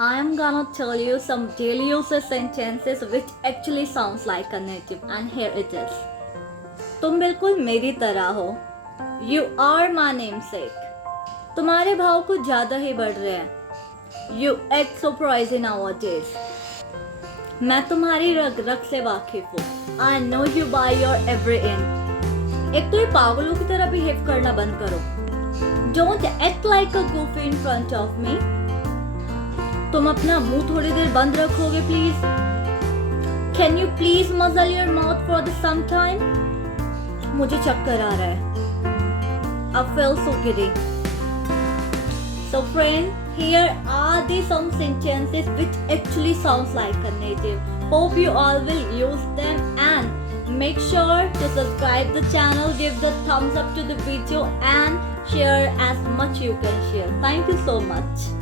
I am gonna tell you some daily usage sentences which actually sounds like a native, and here it is. तुम बिल्कुल मेरी तरह हो. You are my namesake. तुम्हारे भाव कुछ ज़्यादा ही बढ़ रहे हैं. You act so pricey nowadays. मैं तुम्हारी रग रग से वाकिफ हूँ. I know you by your every inch. एक तो ये पागलों की तरह बिहेव करना बंद करो. Don't act like a goofy in front of me. तुम अपना मुंह थोड़ी देर बंद रखोगे please. Can you please muzzle your mouth for the some time? मुझे चक्कर आ रहा है. I feel so giddy. So friend, here are the some sentences which actually sounds like a native. Hope you all will use them and make sure to subscribe the channel, give the thumbs up to the video and share as much you can share. Thank you so much.